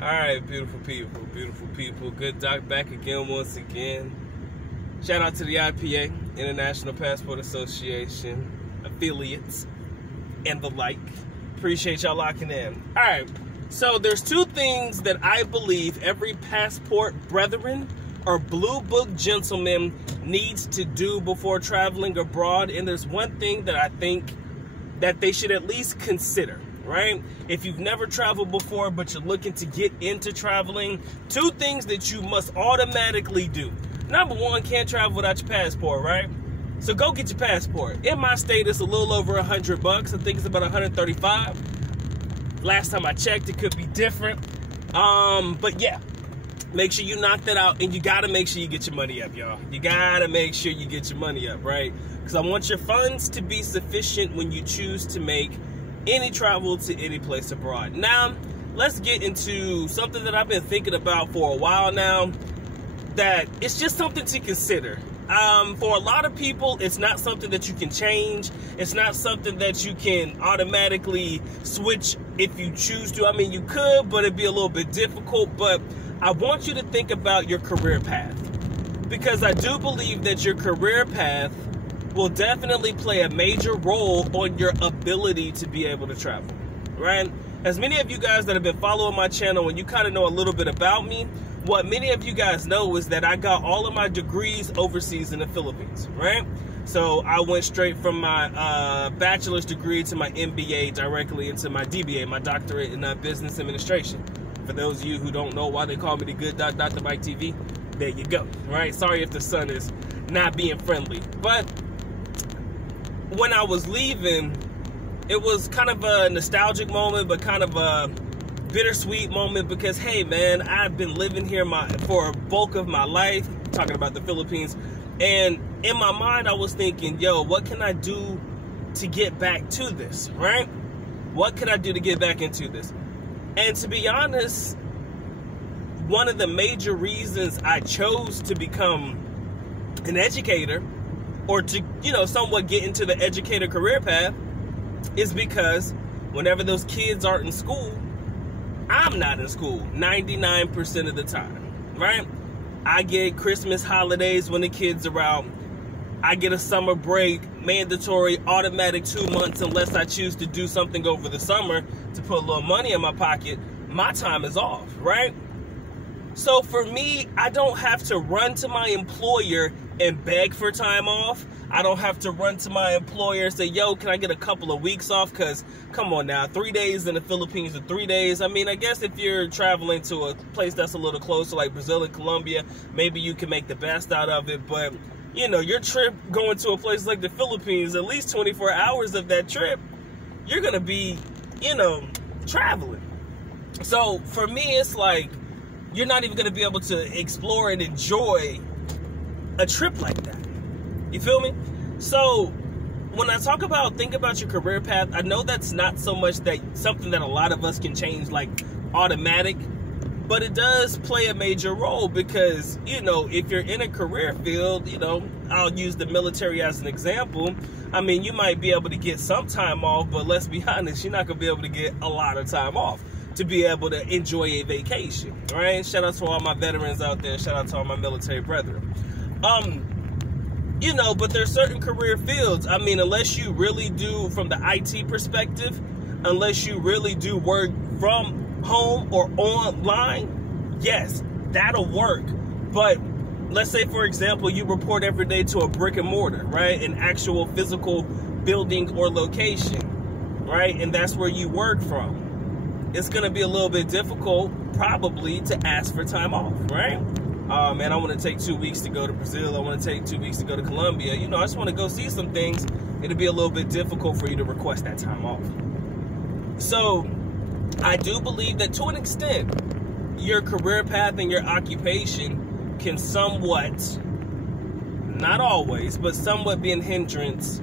Alright, beautiful people. Good Doc back again once again. Shout out to the IPA, International Passport Association, affiliates, and the like. Appreciate y'all locking in. Alright, so there's two things that I believe every passport brethren or blue book gentleman needs to do before traveling abroad, and there's one thing that I think that they should at least consider. Right? If you've never traveled before, but you're looking to get into traveling, two things that you must automatically do. Number one, can't travel without your passport, right? So go get your passport. In my state, it's a little over $100. I think it's about 135. Last time I checked, it could be different. But yeah, make sure you knock that out, and you gotta make sure you get your money up, y'all. You gotta make sure you get your money up, right? Because I want your funds to be sufficient when you choose to make any travel to any place abroad. Now, let's get into something that I've been thinking about for a while now, that it's just something to consider. For a lot of people, it's not something that you can change. It's not something that you can automatically switch if you choose to. I mean, you could, but it'd be a little bit difficult. But I want you to think about your career path, because I do believe that your career path will definitely play a major role on your ability to be able to travel, right? As many of you guys that have been following my channel and you kind of know a little bit about me, what many of you guys know is that I got all of my degrees overseas in the Philippines, right? So I went straight from my bachelor's degree to my MBA directly into my DBA, my doctorate in business administration. For those of you who don't know why they call me the good Dr. Mike TV, there you go, right? Sorry if the sun is not being friendly, but when I was leaving, it was kind of a nostalgic moment, but kind of a bittersweet moment, because, hey, man, I've been living here for a bulk of my life, talking about the Philippines, and in my mind, I was thinking, yo, what can I do to get back to this, right? What can I do to get back into this? And to be honest, one of the major reasons I chose to become an educator, or to, somewhat get into the educator career path, is because whenever those kids aren't in school, I'm not in school 99% of the time, right? I get Christmas holidays when the kids are out. I get a summer break, mandatory, automatic 2 months, unless I choose to do something over the summer to put a little money in my pocket. My time is off, right? So for me, I don't have to run to my employer and beg for time off. I don't have to run to my employer and say, yo, can I get a couple of weeks off? Because, come on now, 3 days in the Philippines or 3 days. I mean, I guess if you're traveling to a place that's a little closer, like Brazil and Colombia, maybe you can make the best out of it. But, your trip going to a place like the Philippines, at least 24 hours of that trip, you're going to be, traveling. So for me, it's like, you're not even going to be able to explore and enjoy a trip like that. You feel me? So when I think about your career path, I know that's not so much that something that a lot of us can change like automatic, but it does play a major role, because, if you're in a career field, I'll use the military as an example. I mean, you might be able to get some time off, but let's be honest, you're not going to be able to get a lot of time off to be able to enjoy a vacation, right? Shout out to all my veterans out there. Shout out to all my military brethren. But there's certain career fields. I mean, unless you really do, from the IT perspective, unless you really do work from home or online, yes, that'll work. But let's say, for example, you report every day to a brick and mortar, right? An actual physical building or location, right? And that's where you work from. It's going to be a little bit difficult, probably, to ask for time off, right? Man, I want to take 2 weeks to go to Brazil. I want to take 2 weeks to go to Colombia. I just want to go see some things. It'll be a little bit difficult for you to request that time off. So I do believe that, to an extent, your career path and your occupation can somewhat, not always, but somewhat be a hindrance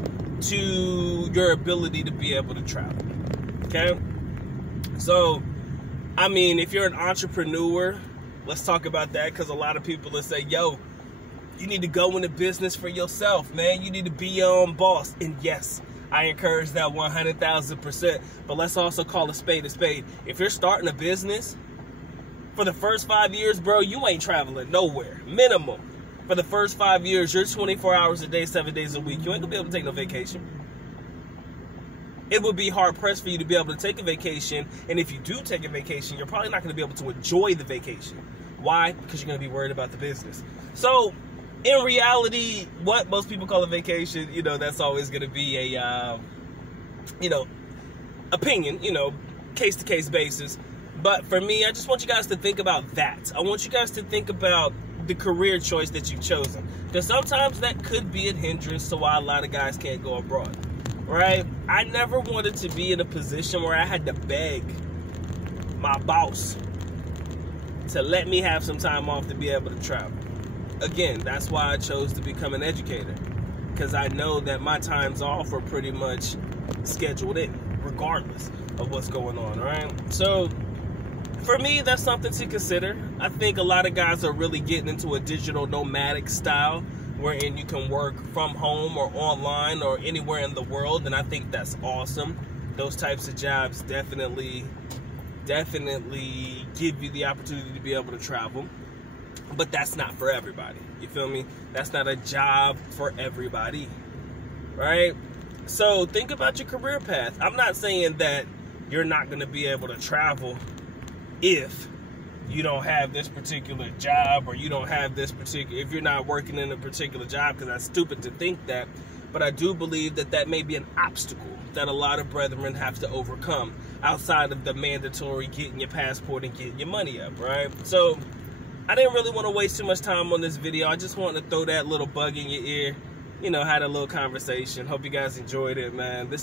to your ability to be able to travel. Okay? So, I mean, if you're an entrepreneur, let's talk about that, because a lot of people will say, yo, you need to go into business for yourself, man. You need to be your own boss. And yes, I encourage that 100,000%. But let's also call a spade a spade. If you're starting a business, For the first 5 years, bro, you ain't traveling nowhere. Minimum. For the first 5 years, you're 24 hours a day, 7 days a week. You ain't gonna be able to take no vacation. It would be hard pressed for you to be able to take a vacation, and if you do take a vacation, you're probably not going to be able to enjoy the vacation. Why? Because you're going to be worried about the business. So, in reality, what most people call a vacation, you know, that's always going to be a, you know, opinion, you know, case-to-case basis. But for me, I just want you guys to think about that. I want you guys to think about the career choice that you've chosen. Because sometimes that could be a hindrance to why a lot of guys can't go abroad. Right? I never wanted to be in a position where I had to beg my boss to let me have some time off to be able to travel. Again, that's why I chose to become an educator. Because I know that my times off are pretty much scheduled in, regardless of what's going on, right? So, for me, that's something to consider. I think a lot of guys are really getting into a digital nomadic style, wherein you can work from home or online or anywhere in the world, and I think that's awesome. Those types of jobs definitely give you the opportunity to be able to travel, but that's not for everybody. You feel me? That's not a job for everybody, right? So think about your career path. I'm not saying that you're not going to be able to travel if you don't have this particular job, or you don't have this particular, if you're not working in a particular job, because that's stupid to think that. But I do believe that that may be an obstacle that a lot of brethren have to overcome outside of the mandatory getting your passport and getting your money up, right? So I didn't really want to waste too much time on this video. I just wanted to throw that little bug in your ear, you know, had a little conversation. Hope you guys enjoyed it, man. This